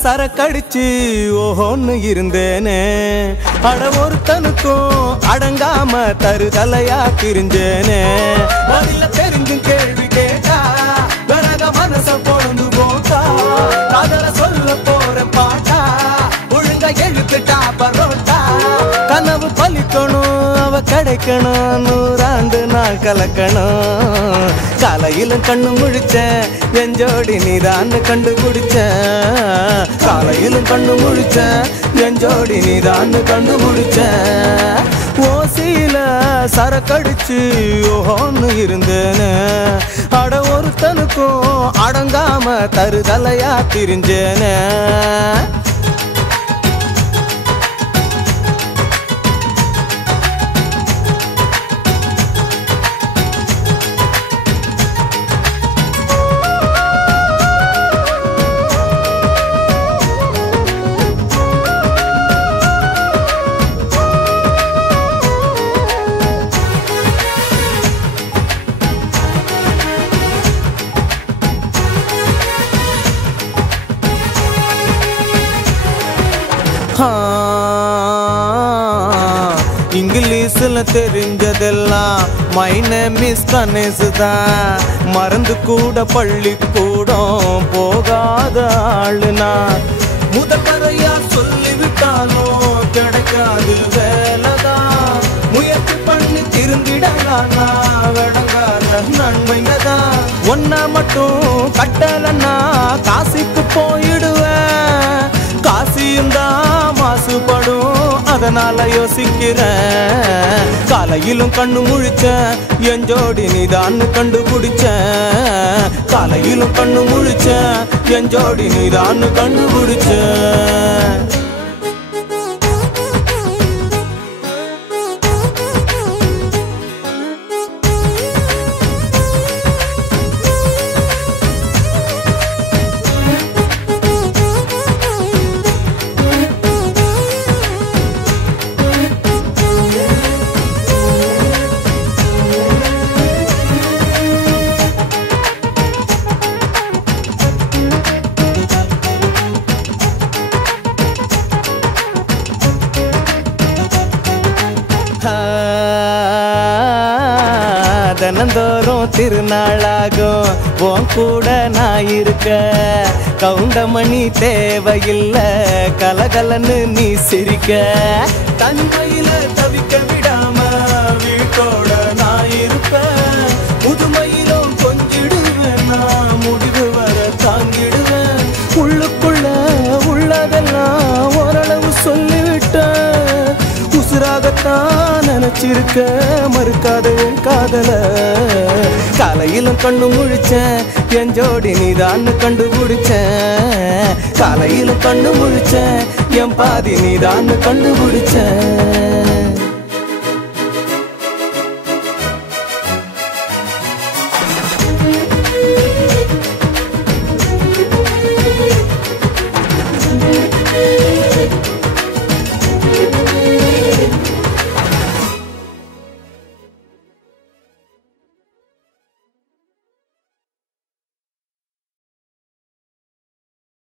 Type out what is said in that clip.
சரக்கடிச்சு ஓஹோன்னு இருந்தேனே அட ஒருத்தனுக்கும் அடங்காம தருதலையா திரிஞ்சேனே பதில தெரிஞ்சும் கேள்வி கேட்டா விறக மனச பொழுது போட்டா காதல சொல்ல போற பாட்டா ஒழுங்கா எழுத்துட்டா பரோட்டா கனவு பலிக்கணும் அவ கிடைக்கணும் நூறாண்டு நான் கலக்கணும் காலையிலும் கண்ணு முழிச்சேன் என் ஜோடி நீதான்னு கண்டுபிடிச்சேன் காலையிலும் கண்ணு முழிச்சேன் என் ஜோடி நீதான்னு கண்டுபிடிச்சேன் ஓசியில சரக்கடிச்சு ஓஹோன்னு இருந்தேனே அட ஒருத்தனுக்கும் அடங்காம தருதலையா திரிஞ்சேனே இங்கிலீஷ்ல தெரிஞ்சதெல்லாம் மை நேம் இஸ் கணேஷ் தான் மறந்து கூட பள்ளிக்கூடம் போகாத ஆளுனா முதற்கரையா சொல்லிவிட்டாலும் கிடைக்காது வேலைதான் முயற்சி பண்ணி திருந்திடலாம் விடங்காத நன்மைங்கதான் ஒன்ன மட்டும் கட்டலன்னா காசிக்கு போயிடுவேன் காசியும் தான் மாசுபடும் அதனால யோசிக்கிறேன் காலையிலும் கண்ணு முழிச்சேன் என் ஜோடி நீதான்னு கண்டுபிடிச்சேன் காலையிலும் கண்ணு முழிச்சேன் என் ஜோடி நீதான்னு கண்டுபிடிச்சேன் தினந்தோறும் திருநாளாகும் உன் கூட நான் இருக்க கவுண்டமணி தேவையில்லை கலகலன்னு நீ சிரிக்க தனிமையில தவிக்க விடாம வீட்டோட நான் இருப்பேன் முதுமையிலும் கொஞ்சிடுவேன் நான் முடிவு வர தாங்கிடுவேன் உள்ளுக்குள்ள உள்ளதெல்லாம் ஓரளவு சொல்லிவிட்டேன் உசுராகத்தான் நினைச்சிருக்க மறுக்காத என் காதல காலையிலும் கண்ணு முழிச்சேன் என் ஜோடி நீதான்னு கண்டுபிடிச்சேன் காலையிலும் கண்ணு முழிச்சேன் என் பாதி நீதான்னு கண்டுபிடிச்சேன்